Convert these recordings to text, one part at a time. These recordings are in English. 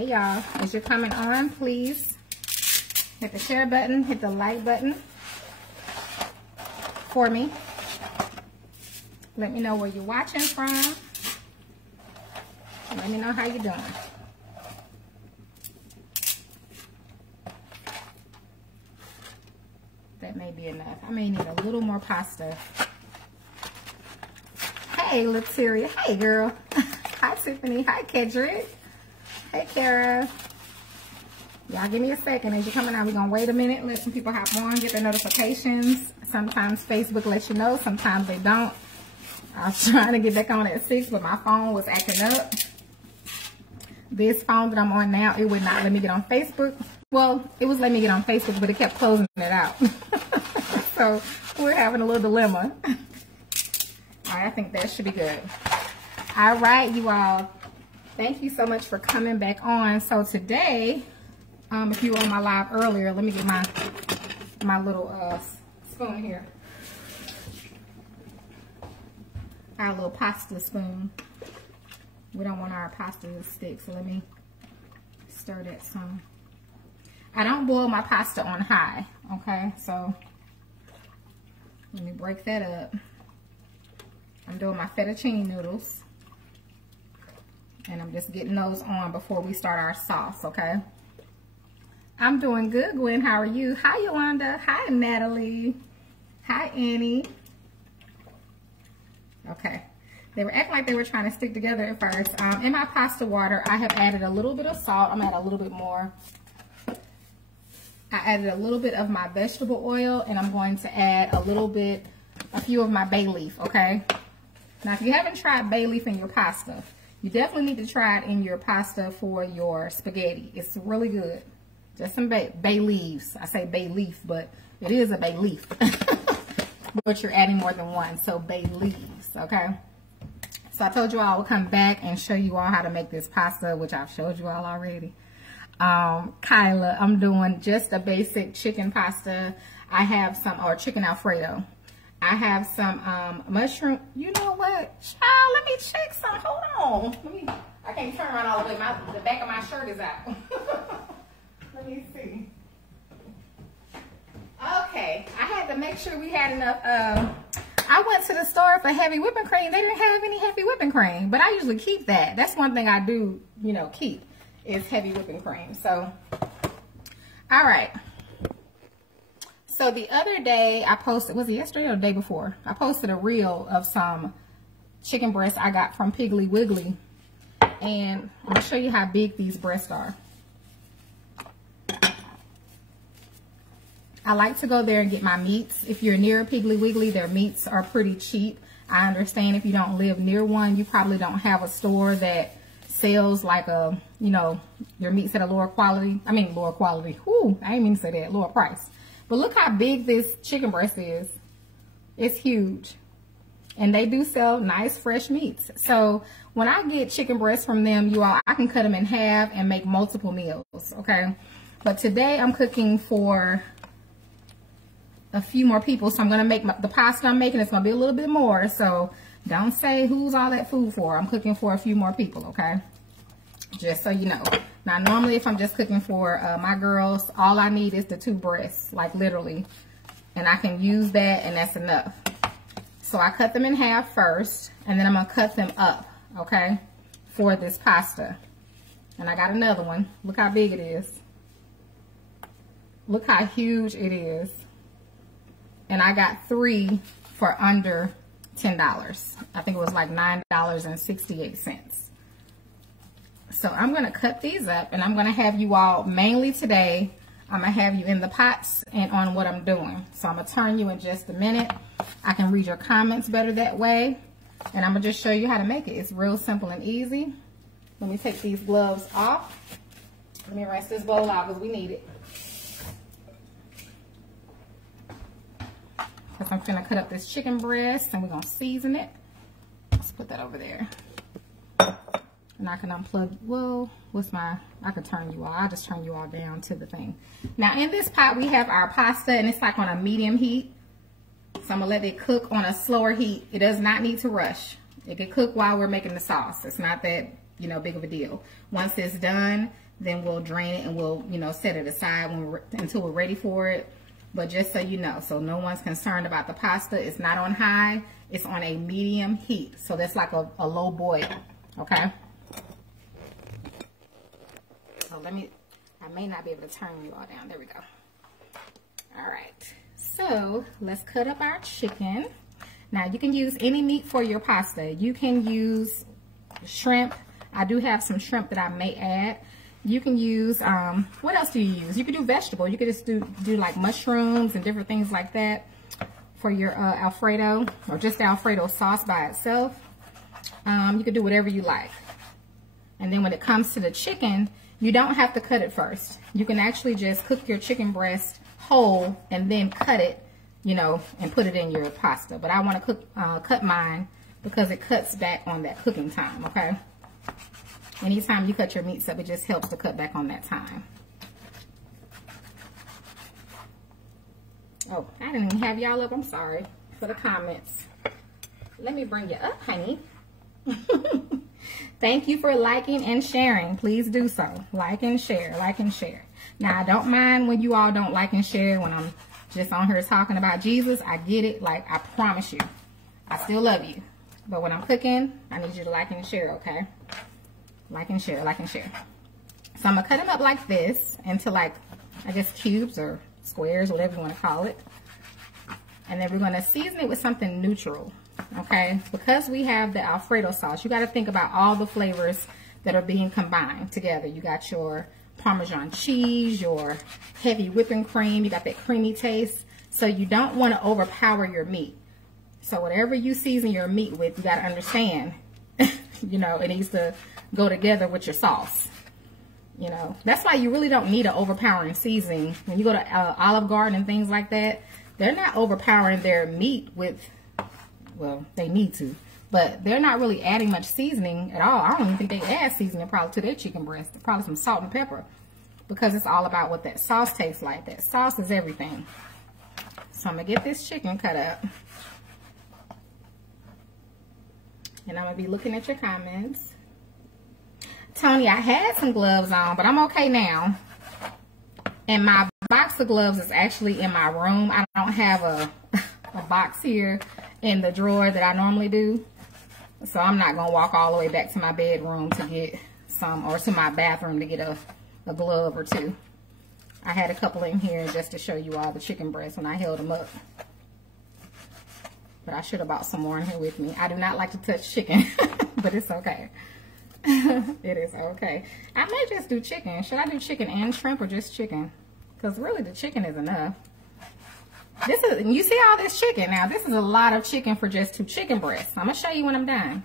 Hey y'all, as you're coming on, please hit the share button, hit the like button for me. Let me know where you're watching from. Let me know how you're doing. That may be enough. I may need a little more pasta. Hey, Latiria. Hey, girl. Hi, Tiffany. Hi, Kedrick. Hey, Kara. Y'all give me a second. As you're coming out, we're going to wait a minute. Let some people hop on, get their notifications. Sometimes Facebook lets you know. Sometimes they don't. I was trying to get back on at 6, but my phone was acting up. This phone that I'm on now, it would not let me get on Facebook. Well, it was letting me get on Facebook, but it kept closing it out. So we're having a little dilemma. All right, I think that should be good. All right, you all. Thank you so much for coming back on. So today, if you were on my live earlier, let me get my little spoon here. Our little pasta spoon. We don't want our pasta to stick, so let me stir that some. I don't boil my pasta on high, okay? So let me break that up. I'm doing my fettuccine noodles. And I'm just getting those on before we start our sauce, okay? I'm doing good, Gwen. How are you? Hi, Yolanda. Hi, Natalie. Hi, Annie. Okay. They were acting like they were trying to stick together at first. In my pasta water, I have added a little bit of salt. I'm going to add a little bit more. I added a little bit of my vegetable oil, and I'm going to add a few of my bay leaf, okay? Now, if you haven't tried bay leaf in your pasta, you definitely need to try it in your pasta for your spaghetti. It's really good. Just some bay leaves. I say bay leaf, but it is a bay leaf. But you're adding more than one, so bay leaves, okay? So I told you all I would come back and show you all how to make this pasta, which I've showed you all already. Kyla, I'm doing just a basic chicken pasta. I have some, or chicken Alfredo. I have some mushroom. You know what? Child, let me check some. Hold on. I can't turn around all the way. The back of my shirt is out. Let me see. Okay. I had to make sure we had enough. I went to the store for heavy whipping cream. They didn't have any heavy whipping cream, but I usually keep that. That's one thing I do, you know, keep is heavy whipping cream. So, all right. So the other day I posted, was it yesterday or the day before? I posted a reel of some chicken breasts I got from Piggly Wiggly. And I'm going to show you how big these breasts are. I like to go there and get my meats. If you're near Piggly Wiggly, their meats are pretty cheap. I understand if you don't live near one, you probably don't have a store that sells like your meats at a lower quality. I mean, lower quality. Whoo, I didn't mean to say that, lower price. But look how big this chicken breast is. It's huge. And they do sell nice fresh meats. So when I get chicken breasts from them, you all, I can cut them in half and make multiple meals, okay? But today I'm cooking for a few more people. So I'm going to make the pasta I'm making. It's going to be a little bit more. So don't say who's all that food for. I'm cooking for a few more people, okay? Just so you know. Now, normally if I'm just cooking for my girls, all I need is the 2 breasts, like literally. And I can use that and that's enough. So I cut them in half first, and then I'm going to cut them up, okay, for this pasta. And I got another one. Look how big it is. Look how huge it is. And I got 3 for under $10. I think it was like $9.68. So I'm going to cut these up, and I'm going to have you all, mainly today, I'm going to have you in the pots and on what I'm doing. So I'm going to turn you in just a minute. I can read your comments better that way. And I'm going to just show you how to make it. It's real simple and easy. Let me take these gloves off. Let me rinse this bowl out because we need it. Because I'm going to cut up this chicken breast and we're going to season it. Let's put that over there. And I can unplug, well, I could turn you all. I'll just turn you all down to the thing. Now in this pot, we have our pasta and it's like on a medium heat. So I'm gonna let it cook on a slower heat. It does not need to rush. It can cook while we're making the sauce. It's not that, big of a deal. Once it's done, then we'll drain it and we'll, you know, set it aside until we're ready for it. But just so you know, so no one's concerned about the pasta, it's not on high, it's on a medium heat. So that's like a low boil, okay? So I may not be able to turn you all down. There we go. All right, so let's cut up our chicken. Now you can use any meat for your pasta. You can use shrimp. I do have some shrimp that I may add. You can use, what else do you use? You could do vegetable. You could just do like mushrooms and different things like that for your Alfredo, or just Alfredo sauce by itself. You could do whatever you like. And then when it comes to the chicken, you don't have to cut it first. You can actually just cook your chicken breast whole and then cut it, you know, and put it in your pasta. But I want to cut mine because it cuts back on that cooking time, okay? Anytime you cut your meats up, it just helps to cut back on that time. Oh, I didn't even have y'all up. I'm sorry for the comments. Let me bring you up, honey. Thank you for liking and sharing. Please do so. Like and share, like and share. Now, I don't mind when you all don't like and share when I'm just on here talking about Jesus. I get it. Like, I promise you, I still love you. But when I'm cooking, I need you to like and share, okay? Like and share, like and share. So I'm going to cut them up like this into like, I guess, cubes or squares, whatever you want to call it. And then we're going to season it with something neutral, okay? Because we have the Alfredo sauce, you got to think about all the flavors that are being combined together. You got your Parmesan cheese, your heavy whipping cream, you got that creamy taste. So you don't want to overpower your meat. So whatever you season your meat with, you got to understand, you know, it needs to go together with your sauce. You know, that's why you really don't need an overpowering seasoning. When you go to Olive Garden and things like that, they're not overpowering their meat with, well, they need to, but they're not really adding much seasoning at all. I don't even think they add seasoning probably to their chicken breast. Probably some salt and pepper, because it's all about what that sauce tastes like. That sauce is everything. So I'm going to get this chicken cut up. And I'm going to be looking at your comments. Tony, I had some gloves on, but I'm okay now. And my box of gloves is actually in my room. I don't have a box here in the drawer that I normally do. So I'm not going to walk all the way back to my bedroom to get some, or to my bathroom to get a glove or two. I had a couple in here just to show you all the chicken breasts when I held them up. But I should have bought some more in here with me. I do not like to touch chicken, but it's okay. It is okay. I may just do chicken. Should I do chicken and shrimp or just chicken? Because really the chicken is enough. This is, you see all this chicken. Now this is a lot of chicken for just 2 chicken breasts. I'm going to show you when I'm done.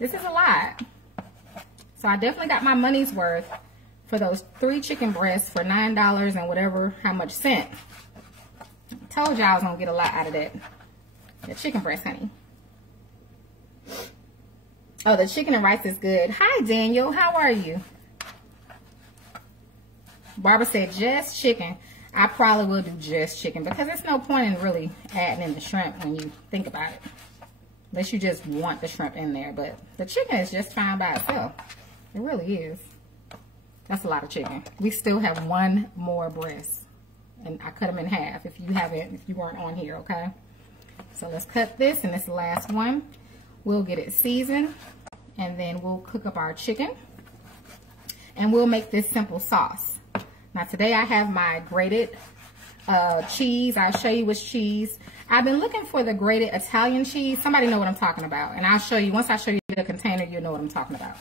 This is a lot. So I definitely got my money's worth for those 3 chicken breasts for $9 and whatever, how much cent. I told you I was going to get a lot out of that. The chicken breast, honey. Oh, the chicken and rice is good. Hi, Daniel. How are you? Barbara said just chicken. I probably will do just chicken because there's no point in really adding in the shrimp when you think about it. Unless you just want the shrimp in there. But the chicken is just fine by itself. It really is. That's a lot of chicken. We still have 1 more breast. And I cut them in half if you weren't on here, okay? So let's cut this, and this is the last one. We'll get it seasoned, and then we'll cook up our chicken. And we'll make this simple sauce. Now today I have my grated cheese. I'll show you which cheese. I've been looking for the grated Italian cheese. Somebody know what I'm talking about. And I'll show you, once I show you the container, you'll know what I'm talking about.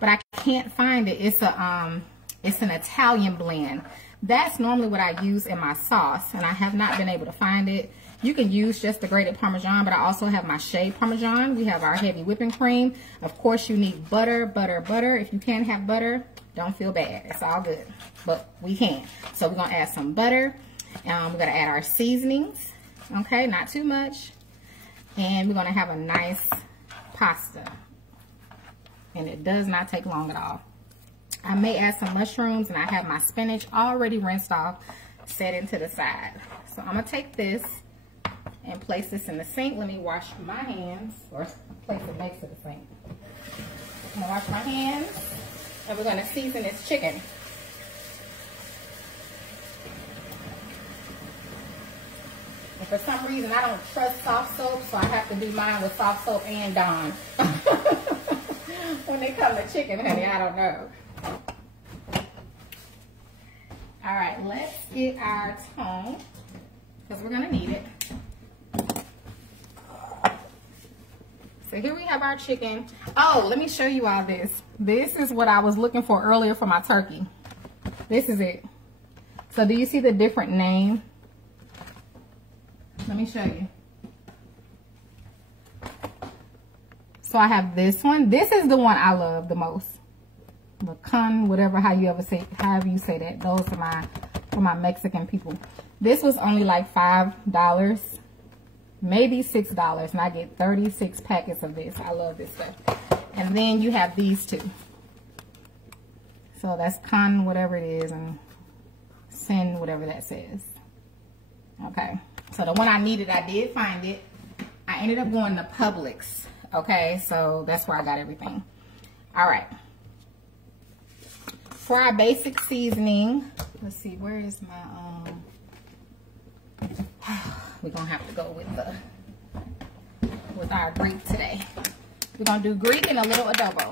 But I can't find it. It's an Italian blend. That's normally what I use in my sauce, and I have not been able to find it. You can use just the grated Parmesan, but I also have my shaved Parmesan. We have our heavy whipping cream. Of course, you need butter, butter, butter. If you can't have butter, don't feel bad. It's all good, but we can. So we're going to add some butter. We're going to add our seasonings, okay, not too much. And we're going to have a nice pasta. And it does not take long at all. I may add some mushrooms, and I have my spinach already rinsed off, set into the side. So I'm going to take this and place this in the sink. Let me wash my hands, or place it next to the sink. I'm going to wash my hands, and we're going to season this chicken. For some reason, I don't trust soft soap, so I have to do mine with soft soap and Dawn. When they come to chicken, honey, I don't know. All right, let's get our tongue, because we're gonna need it. So here we have our chicken. Oh, let me show you all this. This is what I was looking for earlier for my turkey. This is it. So do you see the different name? Let me show you. So I have this one. This is the one I love the most. The con, whatever, however you say that. Those are for my Mexican people. This was only like $5, maybe $6, and I get 36 packets of this. I love this stuff. And then you have these two. So that's con, whatever it is, and sin, whatever that says. Okay. So the one I needed, I did find it. I ended up going to Publix. Okay, so that's where I got everything. All right. For our basic seasoning, let's see, where is my, we're gonna have to go with our Greek today. We're gonna do Greek and a little adobo.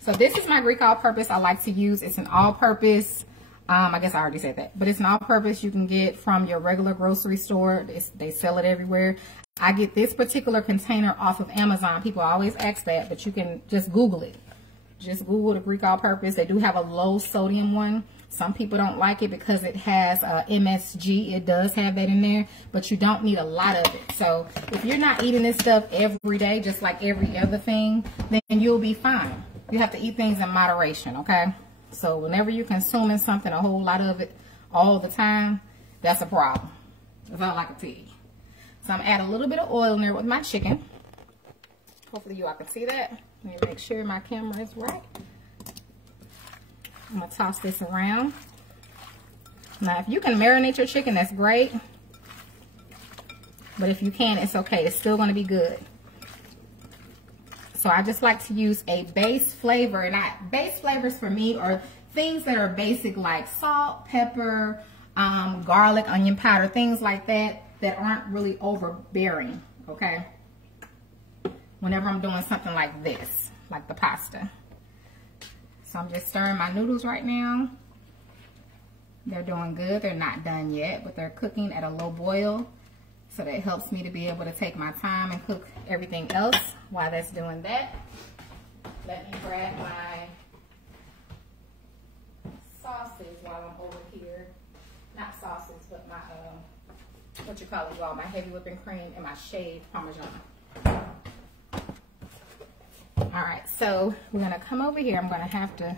So this is my Greek all-purpose I like to use. It's an all-purpose, I guess I already said that, but it's an all-purpose you can get from your regular grocery store. They sell it everywhere. I get this particular container off of Amazon. People always ask that, but you can just Google it. Just Google the Greek all-purpose. They do have a low sodium one. Some people don't like it because it has MSG. It does have that in there, but you don't need a lot of it. So if you're not eating this stuff every day, just like every other thing, then you'll be fine. You have to eat things in moderation, okay? So whenever you're consuming something, a whole lot of it all the time, that's a problem. That's all I can tell you. So I'm gonna add a little bit of oil in there with my chicken. Hopefully you all can see that. Let me make sure my camera is right. I'm gonna toss this around. Now, if you can marinate your chicken, that's great. But if you can't, it's okay. It's still gonna be good. So I just like to use a base flavor, and base flavors for me are things that are basic, like salt, pepper, garlic, onion powder, things like that aren't really overbearing, okay? Whenever I'm doing something like this, like the pasta. So I'm just stirring my noodles right now. They're doing good. They're not done yet, but they're cooking at a low boil. So that helps me to be able to take my time and cook everything else while that's doing that. Let me grab my sauces while I'm over here. Not sauces, but my, what you call it, y'all, my heavy whipping cream and my shaved Parmesan. All right, so we're gonna come over here. I'm gonna have to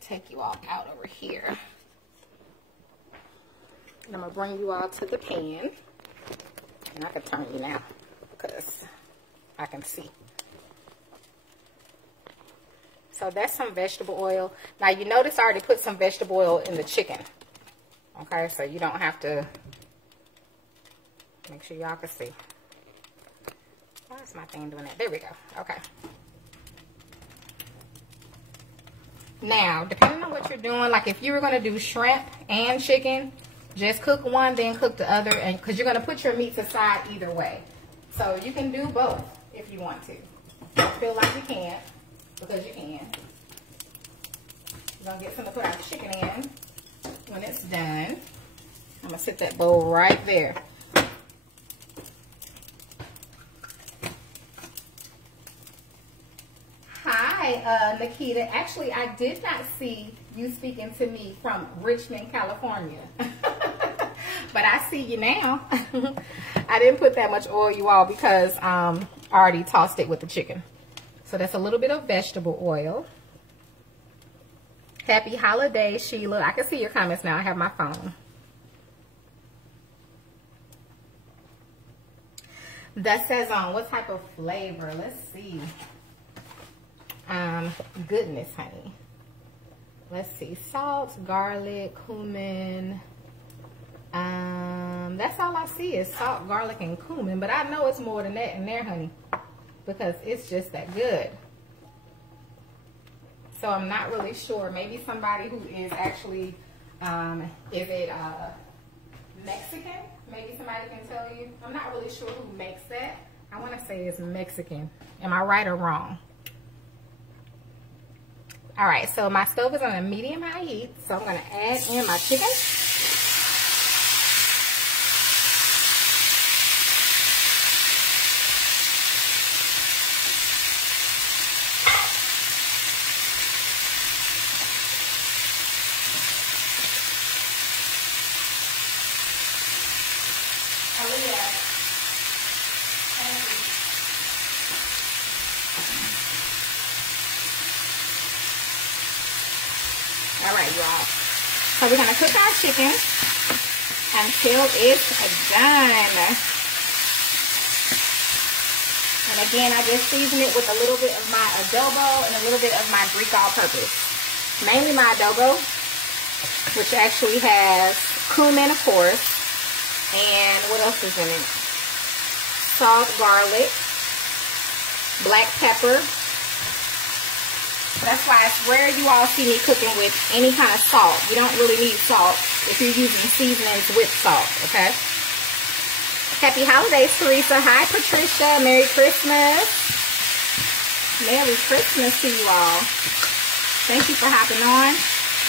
take you all out over here. And I'm gonna bring you all to the pan. And I can turn you now because I can see. So that's some vegetable oil. Now you notice I already put some vegetable oil in the chicken. Okay, so you don't have to, make sure y'all can see. Why is my thing doing that? There we go. Okay. Now, depending on what you're doing, like if you were going to do shrimp and chicken, just cook one, then cook the other, and because you're going to put your meats aside either way. So you can do both if you want to. Don't feel like you can't, because you can. We're going to get some to put our chicken in. When it's done, I'm going to sit that bowl right there. Hi, Nikita. Actually, I did not see you speaking to me from Richmond, California. But I see you now. I didn't put that much oil, you all, because I already tossed it with the chicken. So that's a little bit of vegetable oil. Happy holidays, Sheila. I can see your comments now. I have my phone. That says on what type of flavor? Let's see. Goodness, honey. Let's see. Salt, garlic, cumin. That's all I see is salt, garlic, and cumin. But I know it's more than that in there, honey, because it's just that good. So I'm not really sure. Maybe somebody who is actually, is it Mexican. Maybe somebody can tell you. I'm not really sure who makes that. I want to say it's Mexican. Am I right or wrong? All right, so my stove is on a medium-high heat, so I'm going to add in my chicken. All right, y'all. So we're gonna cook our chicken until it's done. And again, I just season it with a little bit of my adobo and a little bit of my Greek all-purpose. Mainly my adobo, which actually has cumin, of course, and what else is in it? Salt, garlic, black pepper. That's why it's rare you all see me cooking with any kind of salt. You don't really need salt if you're using seasonings with salt, okay? Happy holidays, Teresa. Hi, Patricia. Merry Christmas. Merry Christmas to you all. Thank you for hopping on.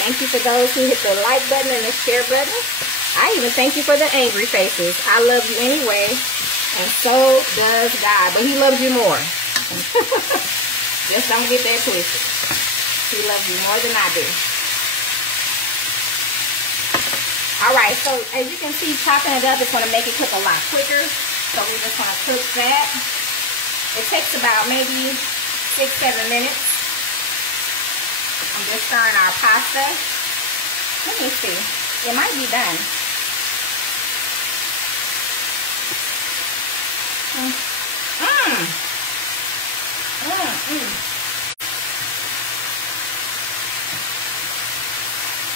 Thank you for those who hit the like button and the share button. I even thank you for the angry faces. I love you anyway, and so does God, but he loves you more. Just don't get that twisted. He loves you more than I do. Alright, so as you can see, chopping it up is going to make it cook a lot quicker. So we're just going to cook that. It takes about maybe 6-7 minutes. I'm just stirring our pasta. Let me see. It might be done.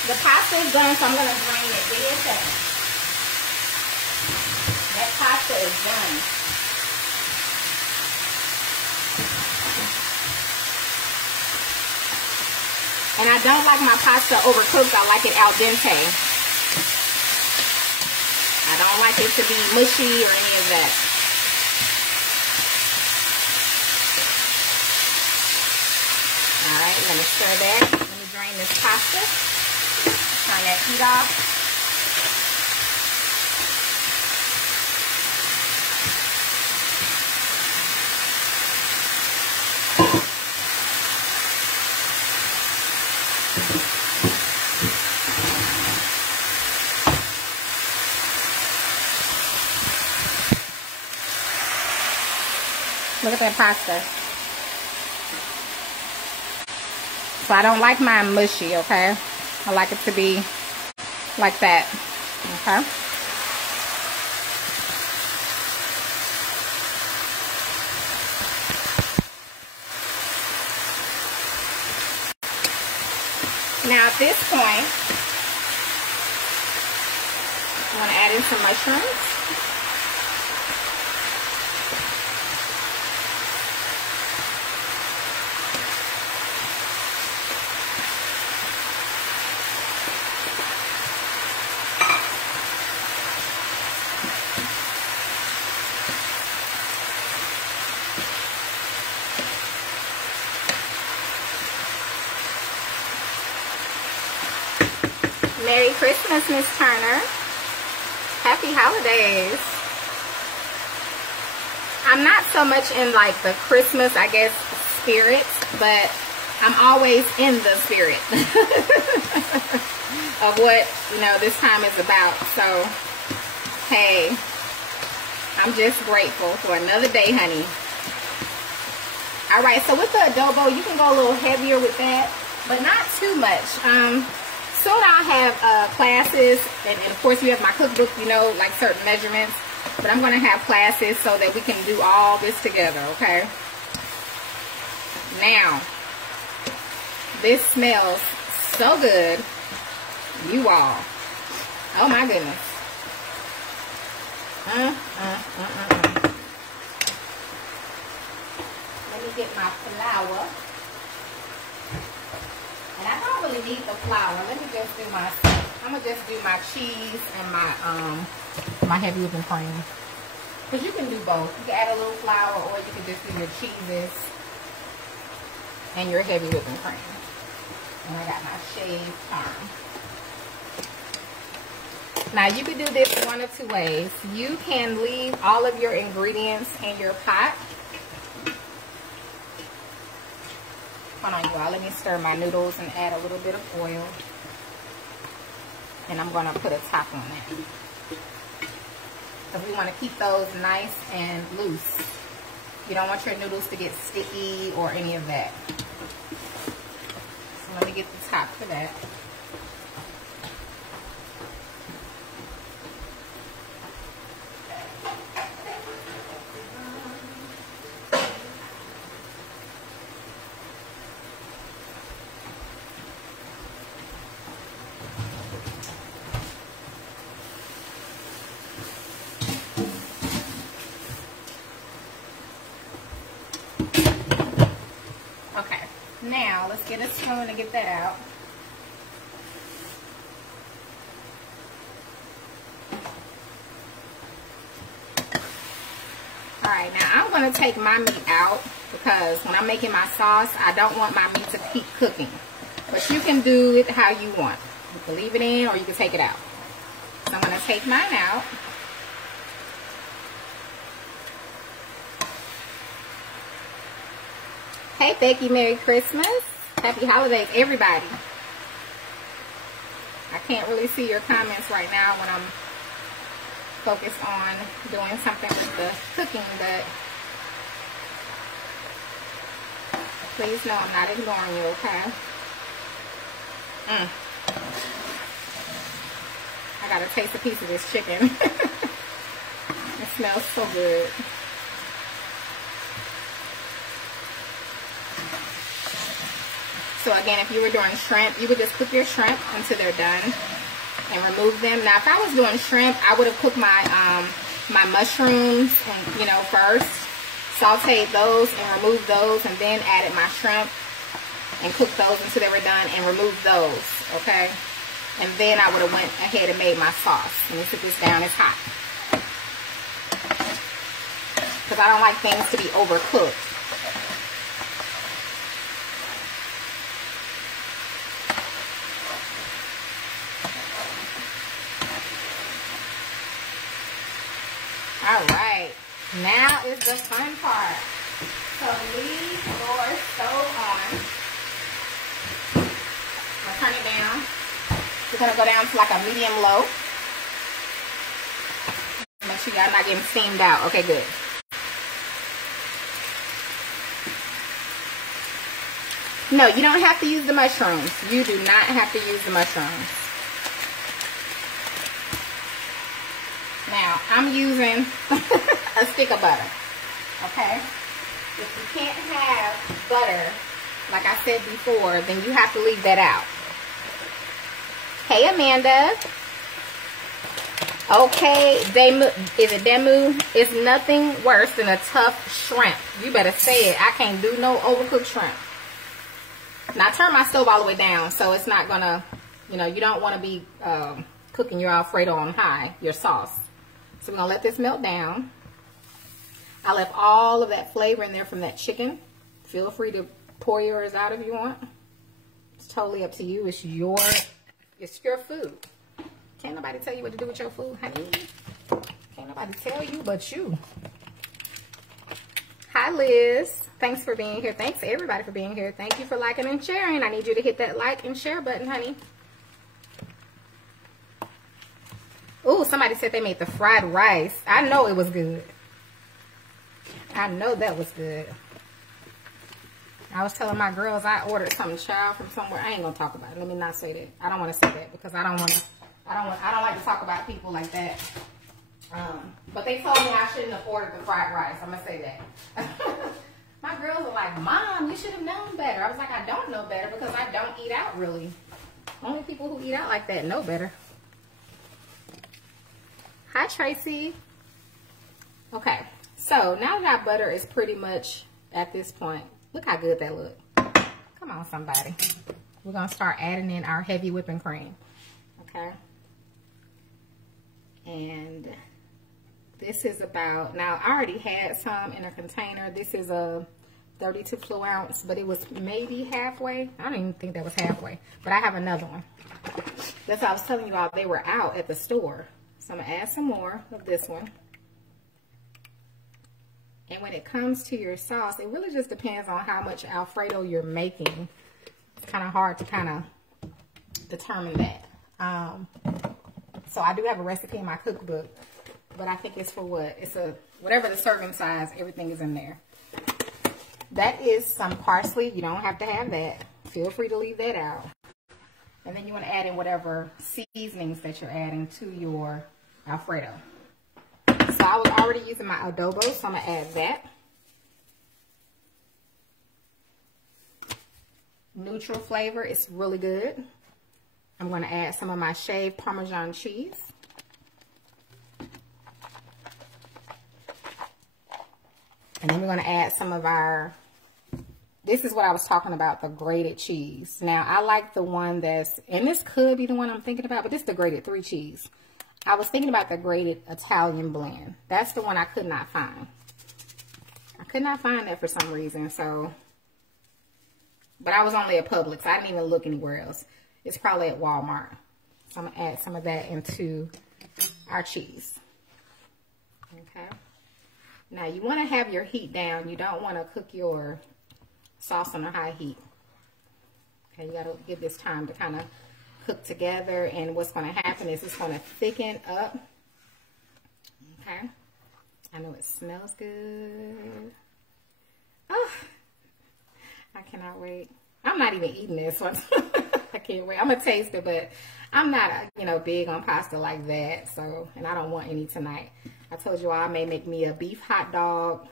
The pasta is done, so I'm going to drain it. Give me a second. That pasta is done. And I don't like my pasta overcooked. I like it al dente. I don't like it to be mushy or any of that. Alright, we're going to stir that. Let me drain this pasta. Turn that heat off. Look at that pasta. So I don't like mine mushy, okay? I like it to be like that, okay? Now at this point, I'm going to add in some mushrooms. Merry Christmas, Miss Turner. Happy holidays. I'm not so much in like the Christmas, I guess, spirit, but I'm always in the spirit of what, you know, this time is about. So, hey, I'm just grateful for another day, honey. All right, so with the adobo, you can go a little heavier with that, but not too much. Soon I'll have classes, and of course you have my cookbook, you know, like certain measurements, but I'm going to have classes so that we can do all this together, okay? Now, this smells so good, you all. Oh my goodness. Let me get my flour. And I don't really need the flour. Let me just do my I'm gonna just do my cheese and my heavy whipping cream. Because you can do both. You can add a little flour, or you can just do your cheeses and your heavy whipping cream. And I got my shaved parm. Now you can do this one of two ways. You can leave all of your ingredients in your pot. Hold on, y'all. Let me stir my noodles and add a little bit of oil. And I'm going to put a top on that. Because we want to keep those nice and loose. You don't want your noodles to get sticky or any of that. So let me get the top for that. Now, let's get a spoon to get that out. Alright, now I'm going to take my meat out because when I'm making my sauce, I don't want my meat to keep cooking. But you can do it how you want. You can leave it in or you can take it out. So I'm going to take mine out. Hey Becky, Merry Christmas. Happy holidays, everybody. I can't really see your comments right now when I'm focused on doing something with the cooking, but please know I'm not ignoring you, okay? I gotta taste a piece of this chicken. It smells so good. So again, if you were doing shrimp, you would just cook your shrimp until they're done and remove them. Now, if I was doing shrimp, I would have cooked my my mushrooms, and, you know, first, sauteed those and removed those, and then added my shrimp and cooked those until they were done and removed those, okay? And then I would have went ahead and made my sauce. Let me put this down. It's hot. Because I don't like things to be overcooked. Alright, now is the fun part. So leave your stove on. I'm gonna turn it down. We're gonna go down to like a medium low. Make sure y'all not getting steamed out. Okay, good. No, you don't have to use the mushrooms. You do not have to use the mushrooms. Now, I'm using a stick of butter, okay? If you can't have butter, like I said before, then you have to leave that out. Hey, Amanda. Okay, Demu, is it Demu? It's nothing worse than a tough shrimp. You better say it. I can't do no overcooked shrimp. Now, I turn my stove all the way down, so it's not gonna, you know, you don't want to be cooking your Alfredo on high, your sauce. So we're going to let this melt down. I left all of that flavor in there from that chicken. Feel free to pour yours out if you want. It's totally up to you. It's your food. Can't nobody tell you what to do with your food, honey. Can't nobody tell you but you. Hi, Liz. Thanks for being here. Thanks, everybody, for being here. Thank you for liking and sharing. I need you to hit that like and share button, honey. Ooh, somebody said they made the fried rice. I know it was good. I know that was good. I was telling my girls I ordered something, child, from somewhere. I ain't gonna talk about it. Let me not say that. I don't want to say that because I don't like to talk about people like that. But they told me I shouldn't have ordered the fried rice. I'm gonna say that. My girls are like, Mom, you should have known better. I was like, I don't know better because I don't eat out really. Only people who eat out like that know better. Hi, Tracy. Okay, so now that our butter is pretty much at this point, look how good that look. Come on, somebody. We're going to start adding in our heavy whipping cream. Okay. And this is about, now I already had some in a container. This is a 32 fluid ounce, but it was maybe halfway. I don't even think that was halfway, but I have another one. That's what I was telling you all, they were out at the store. So I'm gonna add some more of this one. And when it comes to your sauce, it really just depends on how much Alfredo you're making. It's kind of hard to kind of determine that. So I do have a recipe in my cookbook, but I think it's for what? It's a, whatever the serving size, everything is in there. That is some parsley. You don't have to have that. Feel free to leave that out. And then you want to add in whatever seasonings that you're adding to your Alfredo. So I was already using my adobo, so I'm going to add that. Neutral flavor, it's really good. I'm going to add some of my shaved Parmesan cheese. And then we're going to add some of our, this is what I was talking about, the grated cheese. Now, I like the one that's, and this could be the one I'm thinking about, but this is the grated 3 cheese. I was thinking about the grated Italian blend. That's the one I could not find. I could not find that for some reason, so. But I was only at Publix. I didn't even look anywhere else. It's probably at Walmart. So I'm going to add some of that into our cheese. Okay. Now, you want to have your heat down. You don't want to cook your sauce on a high heat. Okay, you got to give this time to kind of cook together, and what's going to happen is it's going to thicken up. Okay, I know it smells good. Oh, I cannot wait. I'm not even eating this one. I can't wait. I'm gonna taste it, but I'm not, you know, big on pasta like that. So, and I don't want any tonight. I told you all I may make me a beef hot dog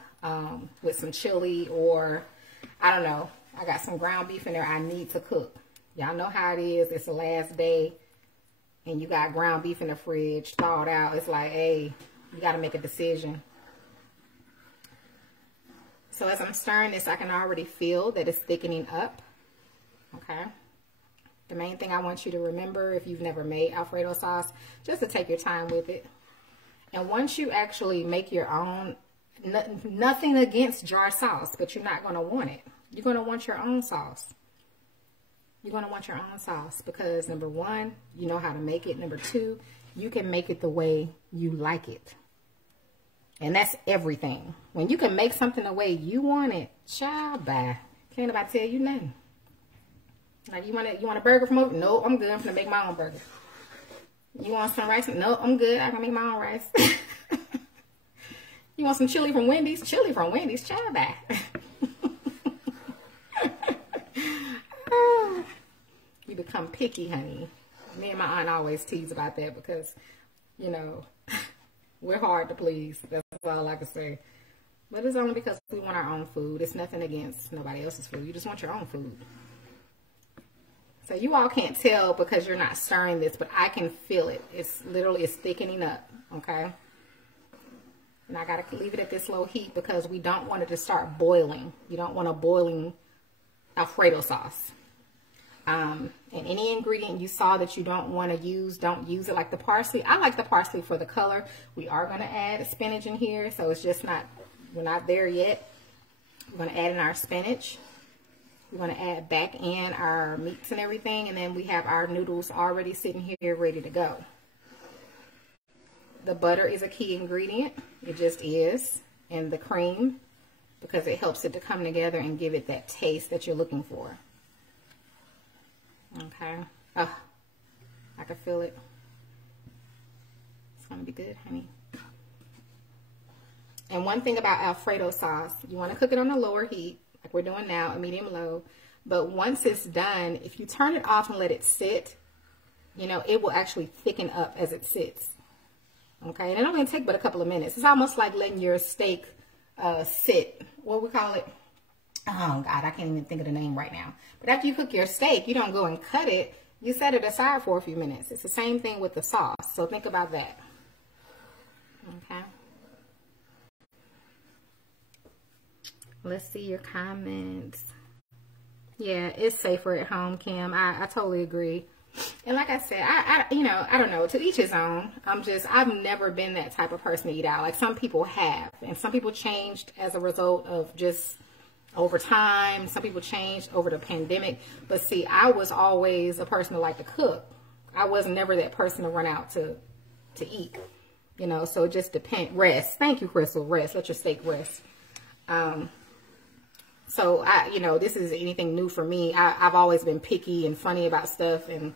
with some chili, or I don't know. I got some ground beef in there I need to cook. Y'all know how it is. It's the last day, and you got ground beef in the fridge, thawed out. It's like, hey, you got to make a decision. So as I'm stirring this, I can already feel that it's thickening up. Okay. The main thing I want you to remember, if you've never made Alfredo sauce, just to take your time with it. And once you actually make your own, nothing against jar sauce, but you're not going to want it. You're going to want your own sauce. You're going to want your own sauce because, number one, you know how to make it. Number two, you can make it the way you like it. And that's everything. When you can make something the way you want it, child, bye. Can't nobody tell you nothing. Like, you want a burger from over? No, I'm good. I'm going to make my own burger. You want some rice? No, I'm good. I can make my own rice. You want some chili from Wendy's? Chili from Wendy's, child, bye. You become picky, honey. Me and my aunt always tease about that because, you know, we're hard to please. That's all I can say. But it's only because we want our own food. It's nothing against nobody else's food. You just want your own food. So you all can't tell because you're not stirring this, but I can feel it. It's literally, it's thickening up, okay? And I got to leave it at this low heat because we don't want it to start boiling. You don't want a boiling Alfredo sauce. And any ingredient you saw that you don't want to use, don't use it. Like the parsley. I like the parsley for the color. We are going to add spinach in here, so it's just not, we're not there yet. We're going to add in our spinach. We're going to add back in our meats and everything, and then we have our noodles already sitting here ready to go. The butter is a key ingredient. It just is. And the cream, because it helps it to come together and give it that taste that you're looking for. Okay. Oh, I can feel it. It's going to be good, honey. And one thing about Alfredo sauce, you want to cook it on a lower heat, like we're doing now, a medium low. But once it's done, if you turn it off and let it sit, you know, it will actually thicken up as it sits. Okay, and it only take but a couple of minutes. It's almost like letting your steak sit. What we call it? Oh, God, I can't even think of the name right now. But after you cook your steak, you don't go and cut it. You set it aside for a few minutes. It's the same thing with the sauce. So think about that. Okay. Let's see your comments. Yeah, it's safer at home, Kim. I totally agree. And like I said, you know, I don't know, to each his own. I've never been that type of person to eat out. Like some people have, and some people changed as a result of just over time. Some people changed over the pandemic. But see, I was always a person to like to cook. I was never that person to run out to eat, you know, so it just depends. Rest. Thank you, Crystal. Rest. Let your steak rest. So you know, this is anything new for me. I've always been picky and funny about stuff, and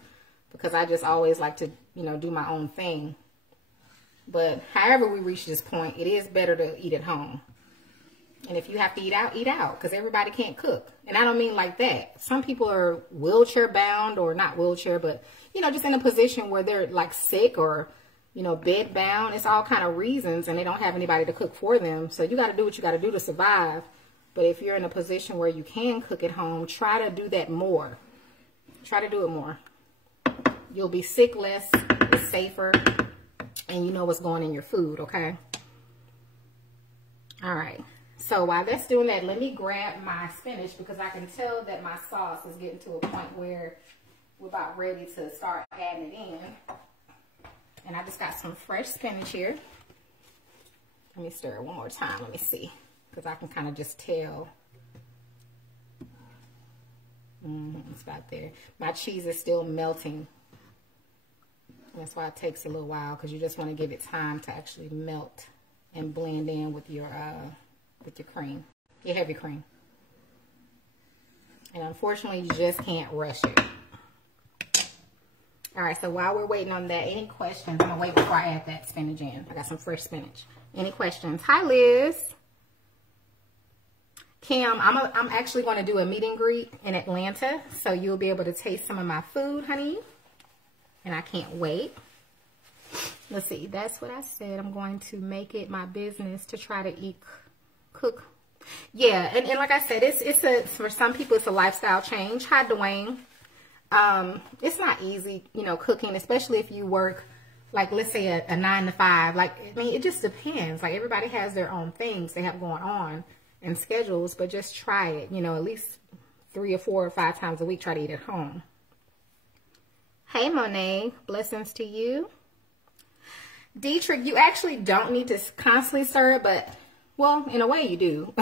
because I just always like to, you know, do my own thing. But however we reach this point, it is better to eat at home. And if you have to eat out, because everybody can't cook. And I don't mean like that. Some people are wheelchair bound, or not wheelchair, but, you know, just in a position where they're like sick or, you know, bed bound. It's all kind of reasons, and they don't have anybody to cook for them. So you got to do what you got to do to survive. But if you're in a position where you can cook at home, try to do that more. Try to do it more. You'll be sick less, it's safer, and you know what's going in your food, okay? All right. So while that's doing that, let me grab my spinach, because I can tell that my sauce is getting to a point where we're about ready to start adding it in. And I just got some fresh spinach here. Let me stir it one more time. Let me see, because I can kind of just tell. It's about there. My cheese is still melting. That's why it takes a little while, because you just want to give it time to actually melt and blend in with your cream, your heavy cream. And unfortunately, you just can't rush it. All right, so while we're waiting on that, any questions? I'm gonna wait before I add that spinach in. I got some fresh spinach. Any questions? Hi, Liz. Kim, I'm actually going to do a meet and greet in Atlanta, so you'll be able to taste some of my food, honey. And I can't wait. Let's see, that's what I said. I'm going to make it my business to try to cook. Yeah, and like I said, for some people, it's a lifestyle change. Hi, Dwayne. It's not easy, you know, cooking, especially if you work, like, let's say a 9 to 5. Like, I mean, it just depends. Like, everybody has their own things they have going on and schedules, but just try it, you know, at least 3 or 4 or 5 times a week. Try to eat at home. Hey, Monet, blessings to you. Dietrich, you actually don't need to constantly stir it, but, well, in a way you do.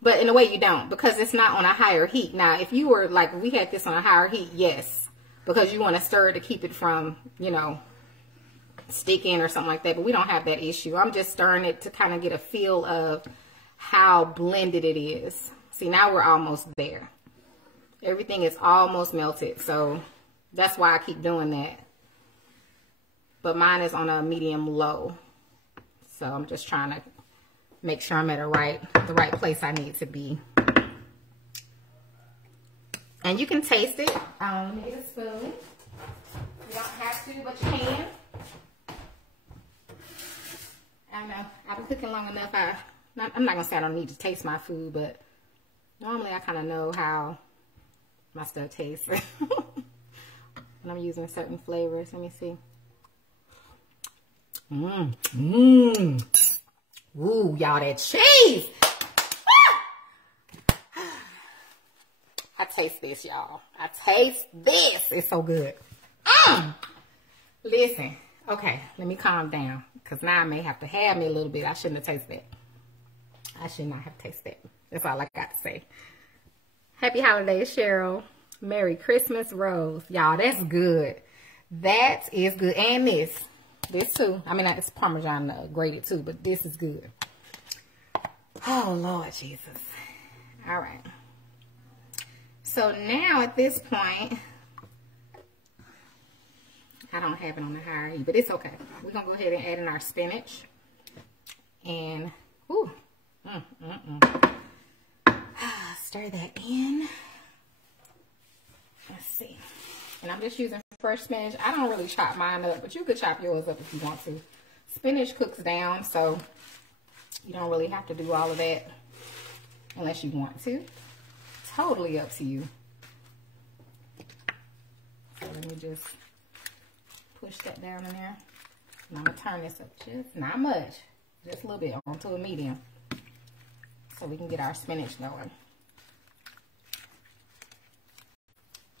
But in a way you don't, because it's not on a higher heat. Now, if you were, like, we had this on a higher heat, yes, because you want to stir it to keep it from, you know, sticking or something like that, but we don't have that issue. I'm just stirring it to kind of get a feel of how blended it is. See, now we're almost there. Everything is almost melted, so that's why I keep doing that. But mine is on a medium low. So I'm just trying to make sure I'm at the right place I need to be. And you can taste it. Let me get a spoon. You don't have to, but you can. I don't know. I've been cooking long enough. I'm not going to say I don't need to taste my food, but normally I kind of know how my stuff tastes. And I'm using certain flavors. Let me see. Ooh, y'all, that cheese. I taste this, y'all. I taste this. It's so good. Listen. Okay, let me calm down, because now I may have to have me a little bit. I shouldn't have tasted that. I should not have tasted that. That's all I got to say. Happy holidays, Cheryl. Merry Christmas, Rose. Y'all, that's good. That is good. And this too. I mean, it's Parmesan grated too, but this is good. Oh, Lord Jesus. All right. So now at this point, I don't have it on the higher heat, but it's okay. We're going to go ahead and add in our spinach. And, ooh, stir that in. Let's see. And I'm just using fresh spinach. I don't really chop mine up, but you could chop yours up if you want to. Spinach cooks down, so you don't really have to do all of that unless you want to. Totally up to you. So let me just push that down in there. And I'm going to turn this up just not much. Just a little bit onto a medium. So we can get our spinach going.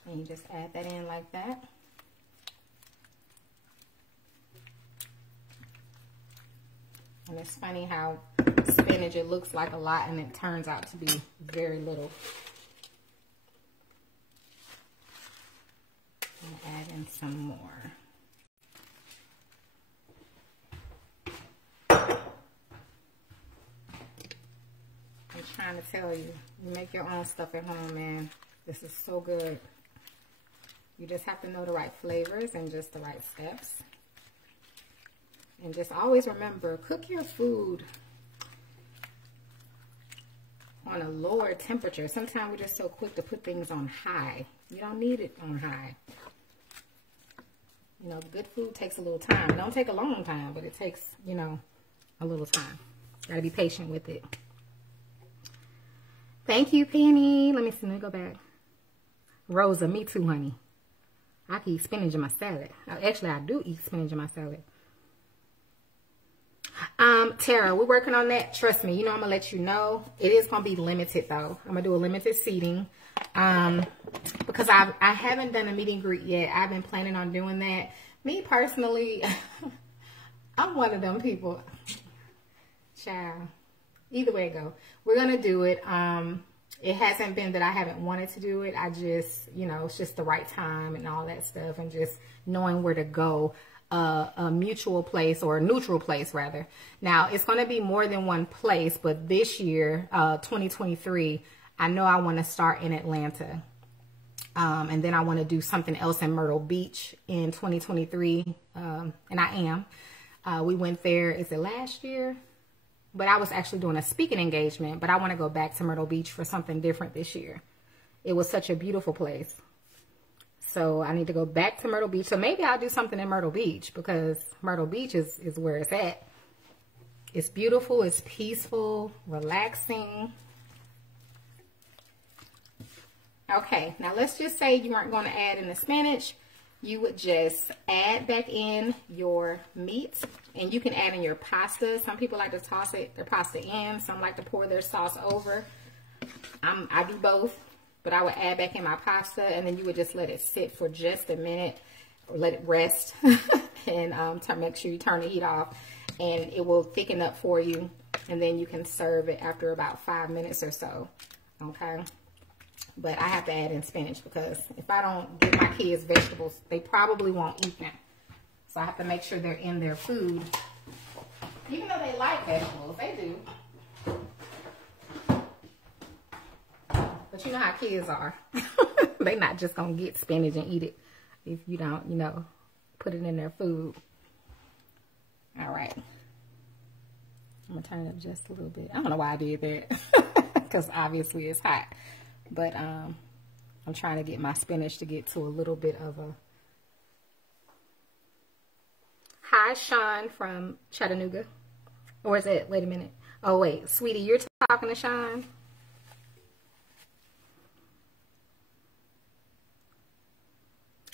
And you just add that in like that. And it's funny how spinach, it looks like a lot and it turns out to be very little. And add in some more. I'm trying to tell you, you make your own stuff at home, man. This is so good. You just have to know the right flavors and just the right steps. And just always remember, cook your food on a lower temperature. Sometimes we're just so quick to put things on high. You don't need it on high. You know, good food takes a little time. It don't take a long time, but it takes, you know, a little time. Gotta be patient with it. Thank you, Penny. Let me see. Let me go back. Rosa, me too, honey. I can eat spinach in my salad. Actually, I do eat spinach in my salad. Tara, we're working on that. Trust me. You know, I'm going to let you know. It is going to be limited, though. I'm going to do a limited seating. Because I haven't done a meet and greet yet. I've been planning on doing that. Me, personally, I'm one of them people. Child. Either way it go. We're going to do it. It hasn't been that I haven't wanted to do it. I just, you know, it's just the right time and all that stuff. And just knowing where to go. A mutual place, or a neutral place rather. Now it's going to be more than one place, but this year, 2023, I know I want to start in Atlanta. And then I want to do something else in Myrtle Beach in 2023. And I am. We went there, is it last year? But I was actually doing a speaking engagement, but I want to go back to Myrtle Beach for something different this year. It was such a beautiful place. So I need to go back to Myrtle Beach. So maybe I'll do something in Myrtle Beach, because Myrtle Beach is where it's at. It's beautiful. It's peaceful, relaxing. Okay, now let's just say you weren't going to add in the spinach. You would just add back in your meat, and you can add in your pasta. Some people like to toss their pasta in. Some like to pour their sauce over. I do both. But I would add back in my pasta, and then you would just let it sit for just a minute, or let it rest, and make sure you turn the heat off, and it will thicken up for you, and then you can serve it after about 5 minutes or so, okay? But I have to add in spinach, because if I don't give my kids vegetables, they probably won't eat them. So I have to make sure they're in their food, even though they like vegetables, they do. But you know how kids are. They're not just going to get spinach and eat it if you don't, you know, put it in their food. All right. I'm going to turn it up just a little bit. I don't know why I did that. Because obviously it's hot. But I'm trying to get my spinach to get to a little bit of a... Hi, Sean from Chattanooga. Or is it... Wait a minute. Oh, wait. Sweetie, you're talking to Sean?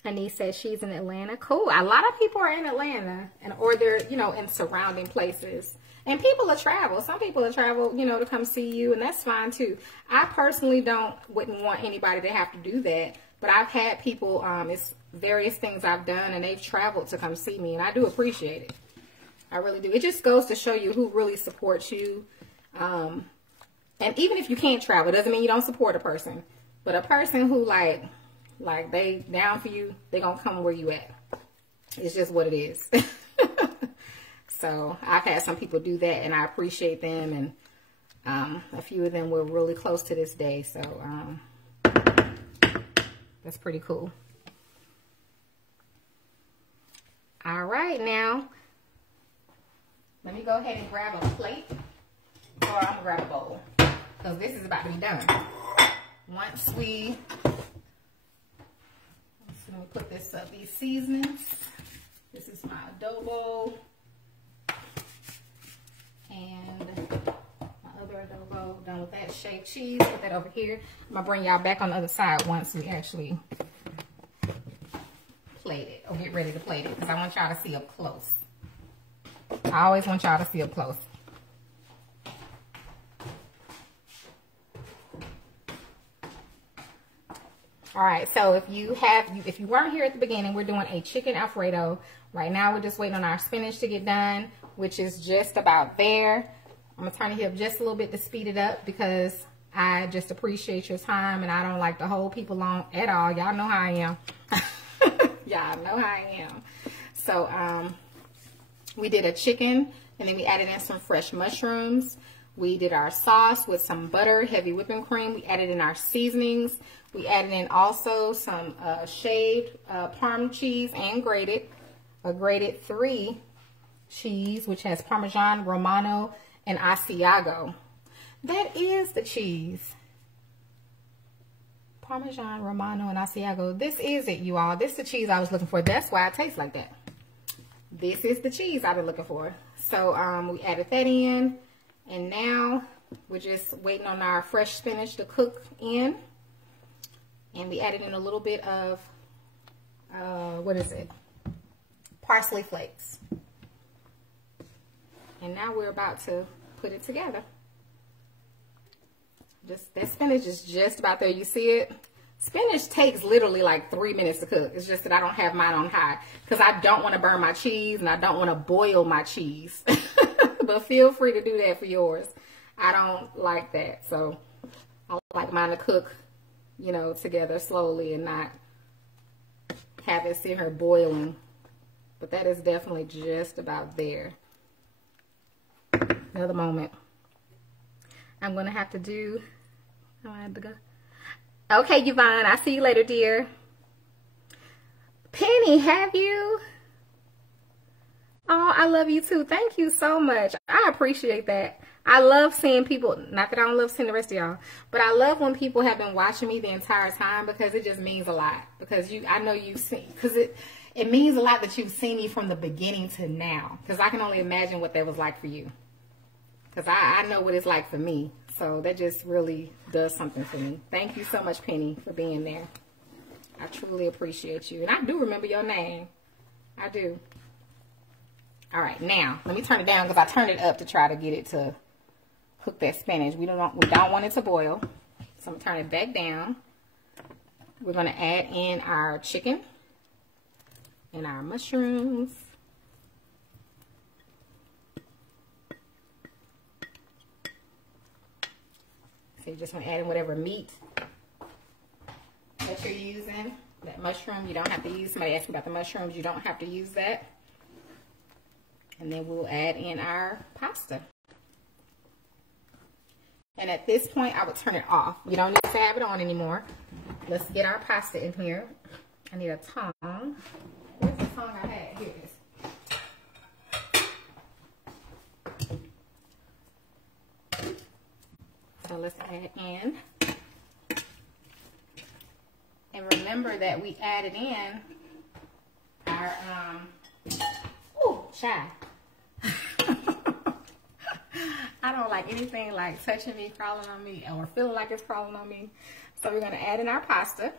Annie says she's in Atlanta. Cool. A lot of people are in Atlanta, or they're, you know, in surrounding places. And people will travel. Some people will travel, you know, to come see you, and that's fine too. I personally wouldn't want anybody to have to do that. But I've had people, it's various things I've done, and they've traveled to come see me, and I do appreciate it. I really do. It just goes to show you who really supports you. And even if you can't travel, it doesn't mean you don't support a person. But a person who like they down for you, they gonna come where you at. It's just what it is. So I've had some people do that, and I appreciate them, and a few of them were really close to this day. So that's pretty cool. All right, now let me go ahead and grab a plate, or I'm gonna grab a bowl, because this is about to be done. Once we let me put this up, these seasonings. This is my adobo. And my other adobo, done with that. Shaved cheese, put that over here. I'm going to bring y'all back on the other side once we actually plate it, or get ready to plate it, because I want y'all to see up close. I always want y'all to see up close. All right, so if you weren't here at the beginning, we're doing a chicken Alfredo. Right now, we're just waiting on our spinach to get done, which is just about there. I'm gonna turn it up just a little bit to speed it up because I just appreciate your time and I don't like to hold people long at all. Y'all know how I am. Y'all know how I am. So we did a chicken and then we added in some fresh mushrooms. We did our sauce with some butter, heavy whipping cream. We added in our seasonings. We added in also some shaved Parm cheese and grated 3 cheese, which has Parmesan, Romano, and Asiago. That is the cheese. Parmesan, Romano, and Asiago. This is it, you all. This is the cheese I was looking for. That's why it tastes like that. This is the cheese I've been looking for. So we added that in. And now we're just waiting on our fresh spinach to cook in. And we added in a little bit of, what is it? Parsley flakes. And now we're about to put it together. That spinach is just about there. You see it? Spinach takes literally like 3 minutes to cook. It's just that I don't have mine on high because I don't want to burn my cheese and I don't want to boil my cheese. But feel free to do that for yours. I don't like that. So I like mine to cook, you know, together slowly and not have it sit here boiling. But that is definitely just about there. Another moment. I'm going to have to do... I have to go. Okay, Yvonne. I'll see you later, dear. Penny, have you? Oh, I love you too. Thank you so much. I appreciate that. I love seeing people, not that I don't love seeing the rest of y'all, but I love when people have been watching me the entire time because it just means a lot. Because I know you've seen, because it means a lot that you've seen me from the beginning to now. Because I can only imagine what that was like for you. Because I know what it's like for me. So that just really does something for me. Thank you so much, Penny, for being there. I truly appreciate you. And I do remember your name. I do. All right, now, let me turn it down because I turned it up to try to get it to cook that spinach. We don't want it to boil. So I'm going to turn it back down. We're going to add in our chicken and our mushrooms. So you just want to add in whatever meat that you're using. That mushroom, you don't have to use. Somebody asked me about the mushrooms. You don't have to use that. And then we'll add in our pasta. And at this point, I would turn it off. You don't need to have it on anymore. Let's get our pasta in here. I need a tongue. Where's the tongue I had? Here it is. So let's add in. And remember that we added in our, ooh, shy. I don't like anything like touching me, crawling on me, or feeling like it's crawling on me. So we're going to add in our pasta.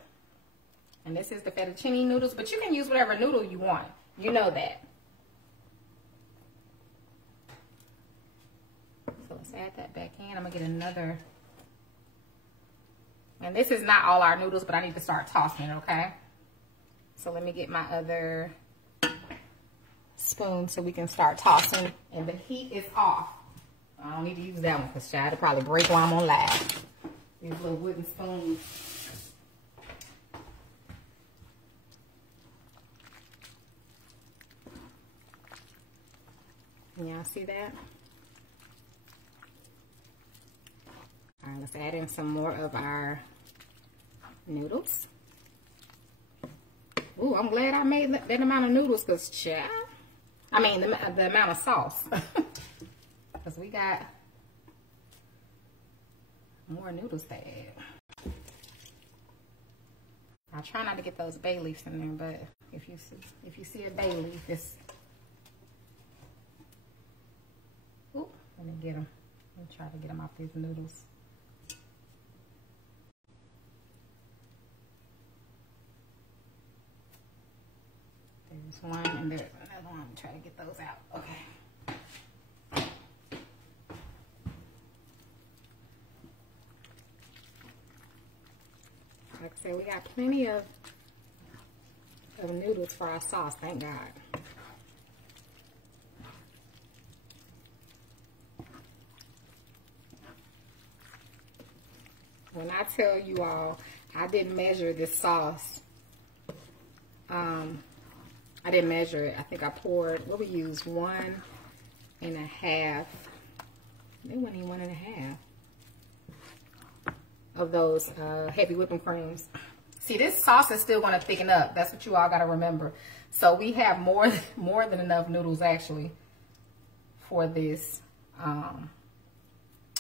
And this is the fettuccine noodles, but you can use whatever noodle you want. You know that. So let's add that back in. I'm going to get another. And this is not all our noodles, but I need to start tossing it, okay? So let me get my other spoon so we can start tossing. And the heat is off. I don't need to use that one because Shad will probably break while I'm on live. These little wooden spoons. Can y'all see that? All right, let's add in some more of our noodles. Ooh, I'm glad I made that amount of noodles because, child, I mean, the amount of sauce. Because we got more noodles to add. I try not to get those bay leaves in there, but if you see a bay leaf, it's... Ooh, let me get them. Let me try to get them off these noodles. There's one and there's another one. Try to get those out. Okay. Like So we got plenty of noodles for our sauce, thank God. When I tell you all, I didn't measure this sauce. I didn't measure it. I think I poured, what we used, 1.5. It wasn't even 1.5 of those heavy whipping creams. See, this sauce is still going to thicken up. That's what you all got to remember. So we have more than enough noodles actually for this,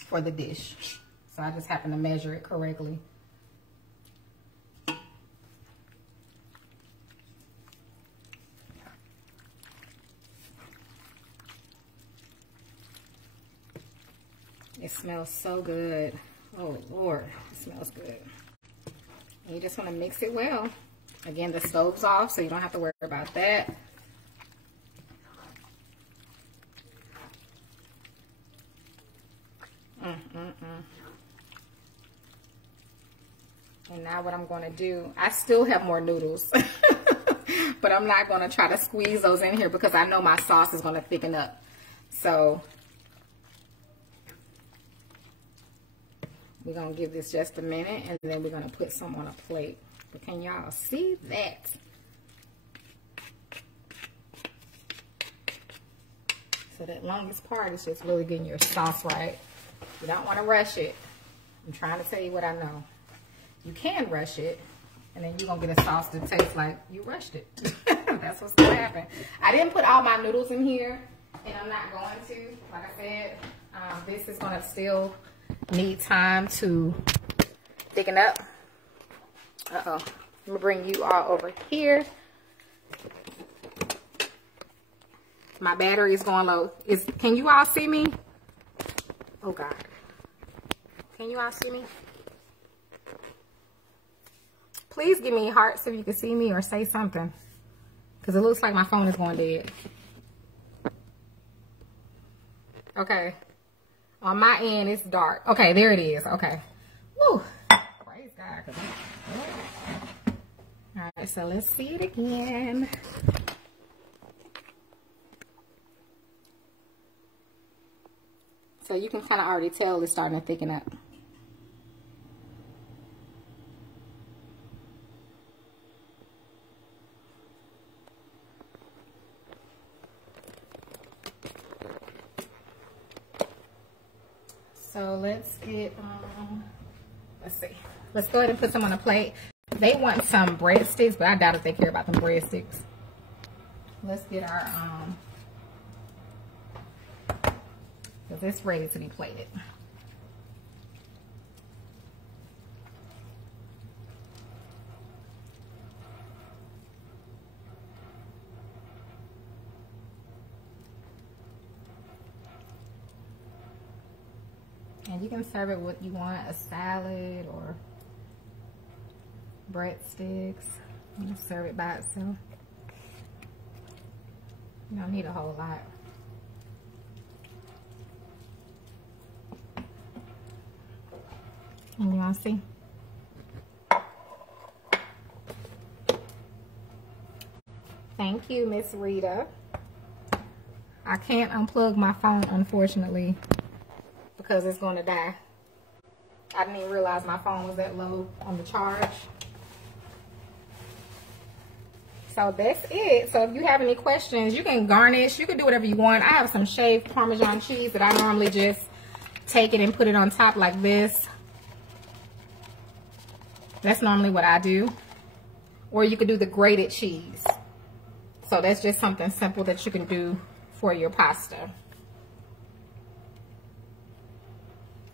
for the dish. So I just happen to measure it correctly. It smells so good. Oh Lord, it smells good. And you just want to mix it well. Again, the stove's off, so you don't have to worry about that. And now what I'm going to do, I still have more noodles, but I'm not going to try to squeeze those in here because I know my sauce is going to thicken up. So we're going to give this just a minute, and then we're going to put some on a plate. But can y'all see that? So that longest part is just really getting your sauce right. You don't want to rush it. I'm trying to tell you what I know. You can rush it, and then you're going to get a sauce that tastes like you rushed it. That's what's going to happen. I didn't put all my noodles in here, and I'm not going to. Like I said, this is going to still need time to thicken up. Uh-oh. I'm going to bring you all over here. My battery is going low. Can you all see me? Oh, God. Can you all see me? Please give me hearts if you can see me or say something. Because it looks like my phone is going dead. Okay. On my end, it's dark. Okay, there it is. Okay. Woo. Praise God. All right, so let's see it again. So you can kind of already tell it's starting to thicken up. So let's get, let's see. Let's go ahead and put some on a plate. They want some breadsticks, but I doubt if they care about them breadsticks. Let's get our, because it's ready to be plated. And you can serve it what you want, a salad or breadsticks. You can serve it by itself. You don't need a whole lot. And y'all see? Thank you, Miss Rita. I can't unplug my phone, unfortunately, because it's going to die. I didn't even realize my phone was that low on the charge. So that's it. So if you have any questions, you can garnish. You can do whatever you want. I have some shaved Parmesan cheese that I normally just take it and put it on top like this. That's normally what I do. Or you could do the grated cheese. So that's just something simple that you can do for your pasta.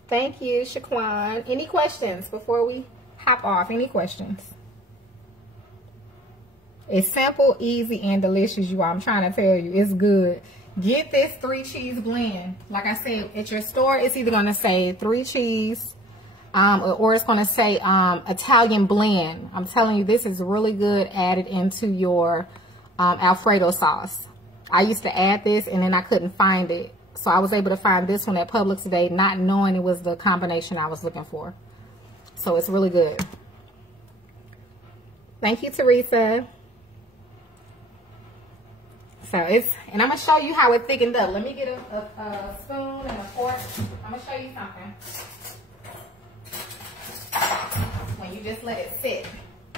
Thank you, Shaquan. Any questions before we hop off? Any questions? It's simple, easy, and delicious, you all. I'm trying to tell you, it's good. Get this 3 cheese blend. Like I said, at your store, it's either going to say 3 cheese, or it's going to say Italian blend. I'm telling you, this is really good added into your Alfredo sauce. I used to add this, and then I couldn't find it. So I was able to find this one at Publix today, not knowing it was the combination I was looking for. So it's really good. Thank you, Teresa. So it's, and I'm gonna show you how it thickened up. Let me get a spoon and a fork. I'm gonna show you something. When you just let it sit,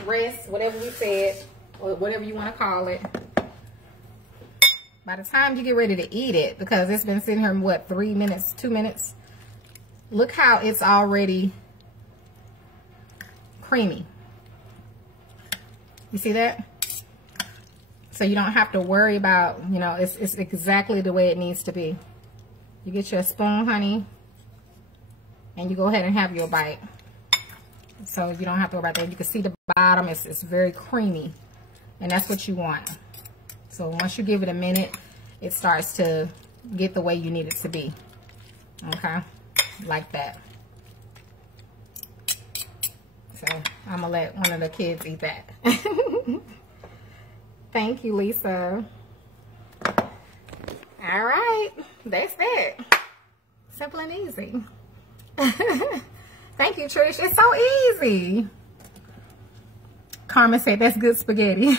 rest, whatever we said, or whatever you want to call it. By the time you get ready to eat it, because it's been sitting here, what, 3 minutes, 2 minutes? Look how it's already creamy. You see that? So you don't have to worry about, you know, it's exactly the way it needs to be. You get your spoon, honey, and you go ahead and have your bite. So you don't have to worry about that. You can see the bottom, it's very creamy, and that's what you want. So once you give it a minute, it starts to get the way you need it to be. Okay, like that. So I'm gonna let one of the kids eat that. Thank you, Lisa. All right, that's it. Simple and easy. Thank you, Trish. It's so easy. Carmen said, that's good spaghetti.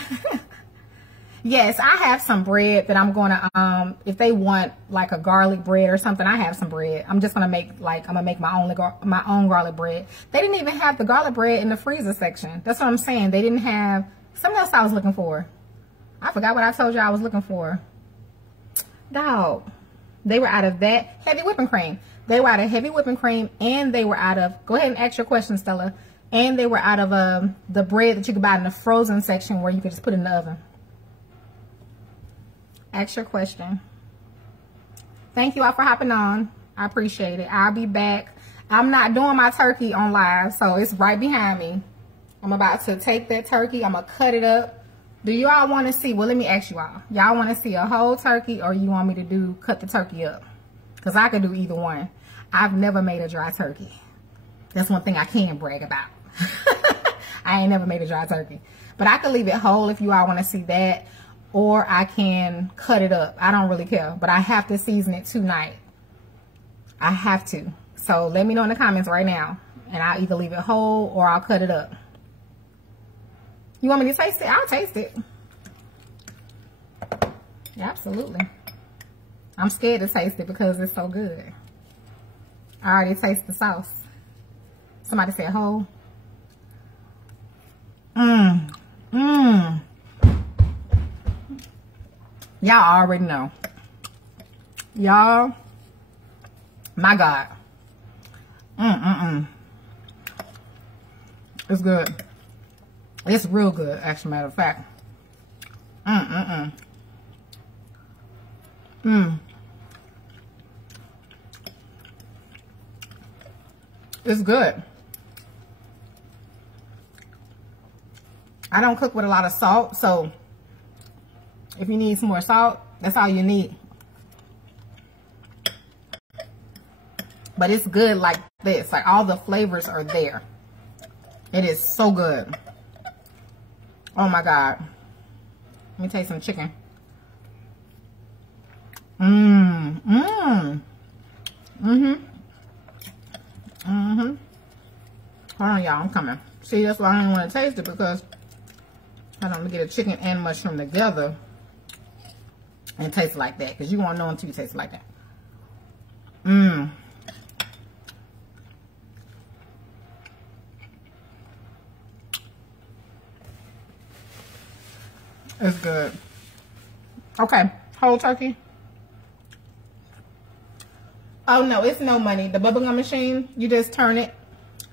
Yes, I have some bread that I'm going to, if they want like a garlic bread or something, I have some bread. I'm just going to make like, I'm going to make my own garlic bread. They didn't even have the garlic bread in the freezer section. That's what I'm saying. They didn't have something else I was looking for. I forgot what I told you I was looking for. Dog. They were out of that heavy whipping cream. They were out of heavy whipping cream, and they were out of, go ahead and ask your question, Stella. And they were out of the bread that you could buy in the frozen section where you could just put it in the oven. Ask your question. Thank you all for hopping on. I appreciate it. I'll be back. I'm not doing my turkey on live, so it's right behind me. I'm about to take that turkey. I'm going to cut it up. Do you all want to see, well, let me ask you all. Y'all want to see a whole turkey, or you want me to cut the turkey up? Because I could do either one. I've never made a dry turkey. That's one thing I can brag about. I ain't never made a dry turkey. But I could leave it whole if you all want to see that. Or I can cut it up. I don't really care. But I have to season it tonight. I have to. So let me know in the comments right now. And I'll either leave it whole or I'll cut it up. You want me to taste it? I'll taste it. Yeah, absolutely. I'm scared to taste it because it's so good. I already taste the sauce. Somebody said whole. Y'all already know. Y'all, my God. It's good. It's real good, actually, matter of fact. It's good. I don't cook with a lot of salt, so if you need some more salt, that's all you need. But it's good like this. Like all the flavors are there. It is so good. Oh my God. Let me taste some chicken. Hold on, y'all. I'm coming. See, that's why I don't want to taste it, because I don't want to get a chicken and mushroom together and taste like that, because you won't know until you taste it like that. It's good. Okay, whole turkey. Oh no, it's no money. The bubblegum machine, you just turn it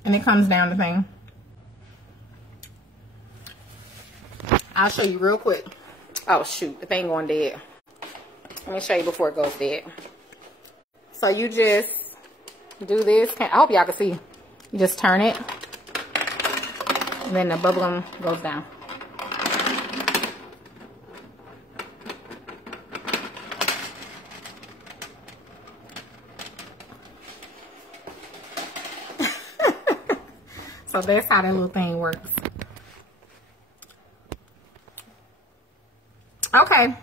and it comes down the thing. I'll show you real quick. Oh shoot, the thing going dead. Let me show you before it goes dead. So you just do this. I hope y'all can see. You just turn it, and then the bubblegum goes down. So that's how that little thing works. Okay,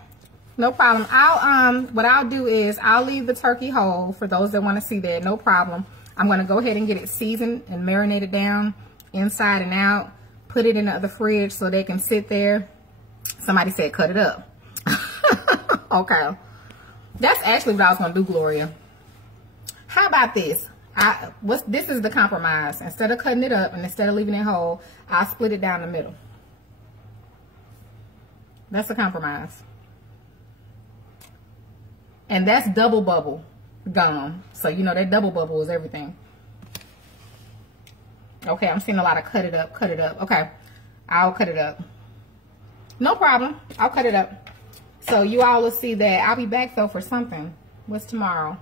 no problem. What I'll do is I'll leave the turkey whole for those that want to see that. No problem. I'm going to go ahead and get it seasoned and marinated down inside and out. put it in the other fridge so they can sit there. Somebody said cut it up. Okay. That's actually what I was going to do, Gloria. How about this? This is the compromise. Instead of cutting it up and instead of leaving it whole, I'll split it down the middle. That's a compromise. And that's double bubble gum. So, you know, that double bubble is everything. Okay, I'm seeing a lot of cut it up, cut it up. Okay, I'll cut it up. No problem. I'll cut it up. So you all will see that. I'll be back, though, for something. What's tomorrow?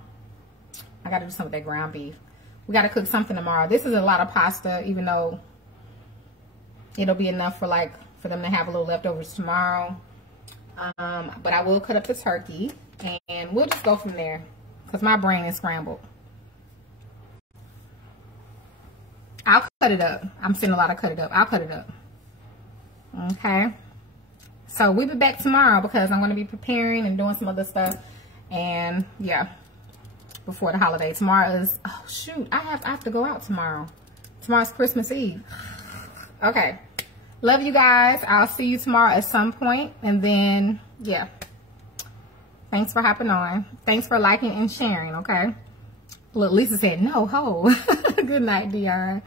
I got to do something with that ground beef. We got to cook something tomorrow. This is a lot of pasta, even though it'll be enough for, like, for them to have a little leftovers tomorrow. But I will cut up the turkey. And we'll just go from there. Because my brain is scrambled. I'll cut it up. I'm seeing a lot of cut it up. I'll cut it up. Okay. So we'll be back tomorrow because I'm going to be preparing and doing some other stuff. And yeah, before the holiday. Tomorrow is, oh shoot, I have to go out tomorrow. Tomorrow's Christmas Eve. Okay. Love you guys. I'll see you tomorrow at some point. And then, yeah. Thanks for hopping on. Thanks for liking and sharing, okay? Look, Lisa said, no, ho. Good night, Diane.